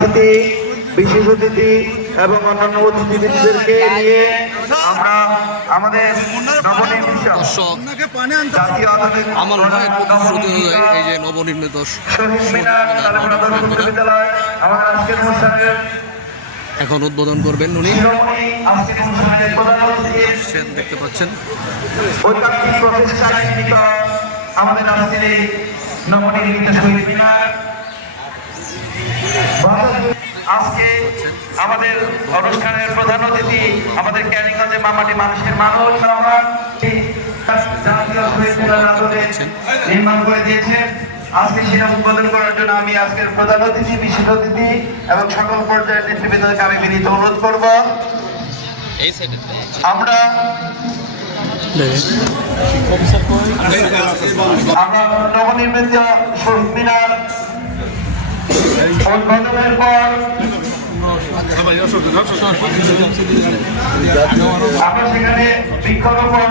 বিশেষ অতিথি এবং অন্যান্য অতিথিবৃন্দদেরকে নিয়ে আমরা আমাদের নবনির্মিত জাতীয় আমার ভাইয়ের প্রতিশ্রুতি অনুযায়ী এই যে নবনির্মিত শহীদ মিনার তালেপুরা দর্শক বিশ্ববিদ্যালয় আমাদের আজকের অনুষ্ঠানের এখন উদ্বোধন করবেন উনি আজকের অনুষ্ঠানের প্রধান অতিথি দেখতে পাচ্ছেন ঐকান্তিক প্রচেষ্টায় নিমিত্ত আমাদের আজকের এই নবনির্মিত শহীদ মিনার আজকে আমাদের অনুষ্ঠানের প্রধান অতিথি আমাদের ক্যানিগঞ্জে মামাটি মানুষের মানুষ নির্মাণ করে দিয়েছেন। আজকে সেটা উদ্বোধন করার জন্য আমি আজকের প্রধান অতিথি বিশেষ অতিথি এবং সকল পর্যায়ের নেতৃবৃন্দকে আমি বিনীত অনুরোধ করব। আমরা নবনির্মিত শহীদ মিনার উদ্বোধনের পর আমরা সেখানে বৃক্ষরোপণ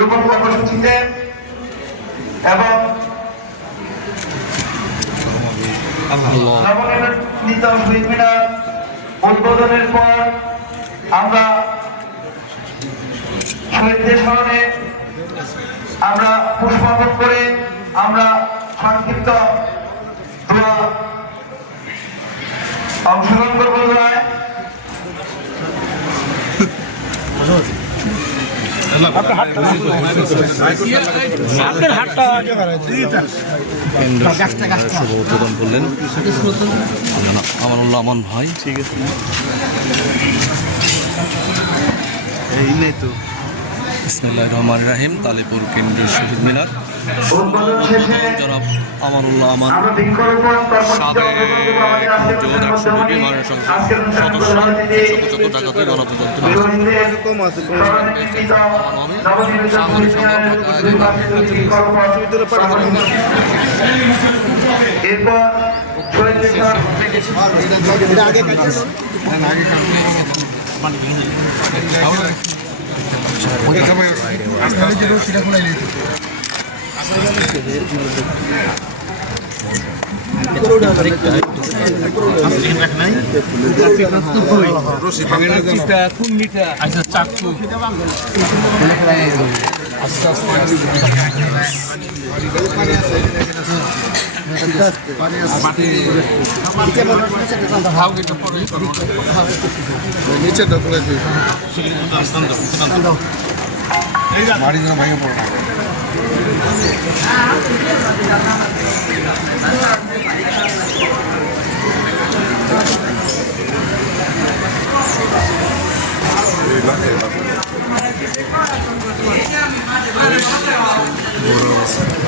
রোপণ কর্মসূচিতে এবং নবনির্মিত শহীদ মিনার উদ্বোধনের পর আমরা শহীদদের স্মরণে আমরা পুষ্পার্পণ করে আমরা সংক্ষিপ্ত দোয়া অংশগ্রহণ করবো। শুভ উদ্বোধন করলেন আমানুল্লাহ আমান ভাই। ঠিক আছে, এই নেই তো। বিসমিল্লাহির রহমানির রহিম। তালেপুর কেন্দ্রীয় শহীদ মিনার জনাব আমানুল্লাহ আমান সাবেক মানের সদস্য শত টাকা থেকে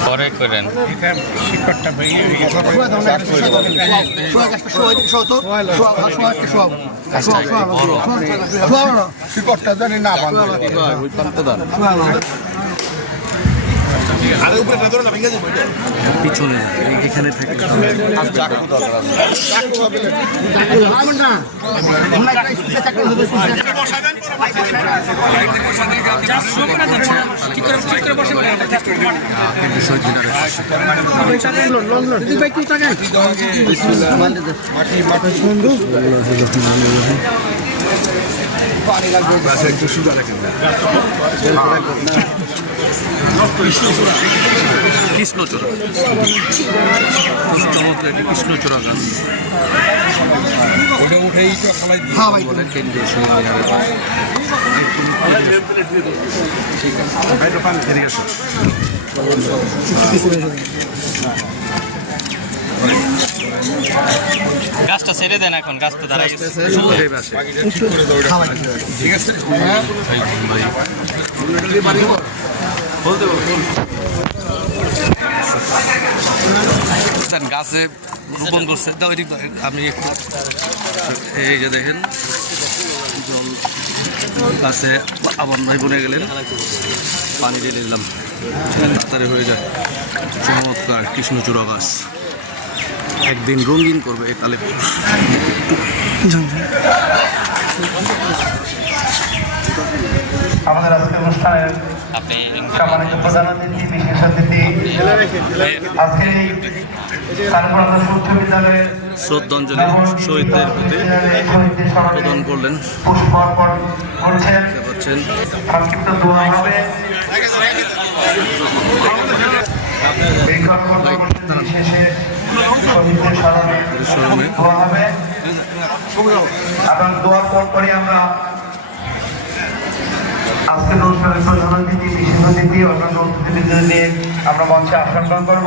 পরে করেন শিকড়টা ভেঙে শিকড়টা জানি না পিছনে এখানে থাকে একটু সুবিধা রাখেন কৃষ্ণচূড়া, চমৎকার একটি কৃষ্ণচূড়া গাছ। ওটা উঠেই তো খালাই বলেন কেন্দ্রীয় শহীদ মিনারের পাশ। ঠিক আছে, গাছটা ছেড়ে দেন, এখন গাছ তো দাঁড়াই গেছে। ঠিক আছে, গাছে রোপণ করছে। আমি একটু এই যে দেখেন জল গাছে আবার নয় বনে গেলেন, পানি দিয়ে দিলাম, তাড়াতাড়ি হয়ে যায়। চমৎকার কৃষ্ণচূড়া গাছ একদিন রঙিন করবে এই তালেপুর। আমাদের আজকের অনুষ্ঠানের সম্মানিত প্রধান অতিথি, বিশেষ অতিথি, আজকে এই কানপুরা উচ্চ বিদ্যালয়ের শ্রদ্ধাঞ্জলি শহীদদের প্রতি প্রদান করলেন। পুষ্প অর্পণ করছেন। পাচ্ছেন সংক্ষিপ্ত দোয়া হবে। এই কর্মসূচি শেষে শহীদদের স্মরণে দোয়া হবে এবং দোয়ার পর পরে আমরা আজকের অনুষ্ঠানের প্রধান অতিথি, বিশেষ অতিথি, অন্যান্য অতিথিদের নিয়ে আমরা মঞ্চে আসন গ্রহণ করব।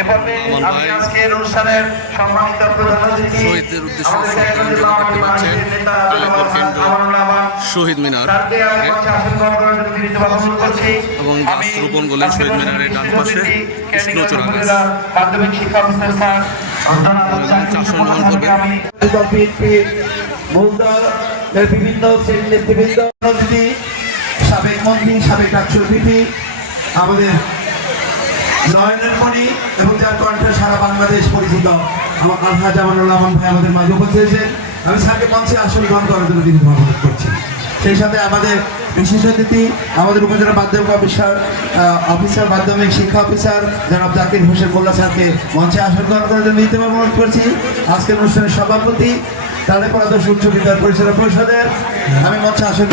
এভাবে আমি আজকের অনুষ্ঠানের সম্মানিত প্রধান অতিথি শহীদদের উদ্দেশ্যে শ্রদ্ধাঞ্জলি দেখতে পাচ্ছেন আলিপুর কেন্দ্র শহীদ মিনার এবং গাছ রোপণ করলেন শহীদ মিনারের ডান পাশে কৃষ্ণচূড়া গাছ। মাধ্যমিক শিক্ষা অফিসার স্যার আসন গ্রহণ করবেন। বিভিন্ন শ্রেণীর নেতৃবৃন্দ, সাবেক মন্ত্রী, সাবেক ডাকসুর পিপি, আমাদের নয়নের মণি এবং যার কণ্ঠে সারা বাংলাদেশ পরিচিত আমার আলহাজ আমানুল আমান ভাই আমাদের মাঝে উপস্থিত হয়েছেন। আমি স্যারকে মঞ্চে আসন গ্রহণ করার জন্য তিনি অনুরোধ করছি। সেই সাথে আমাদের বিশেষ অতিথি, আমাদের উপজেলা মাধ্যমিক অফিসার মাধ্যমিক শিক্ষা অফিসার জনাব জাকির হোসেন মোল্লা স্যারকে মঞ্চে আসন গ্রহণ করার জন্য নিতে অনুরোধ করছি। আজকের অনুষ্ঠানের সভাপতি তাদের পরাদর্শ উচ্চ বিদ্যালয় পরিচালনা পরিষদের আমি মঞ্চে আসন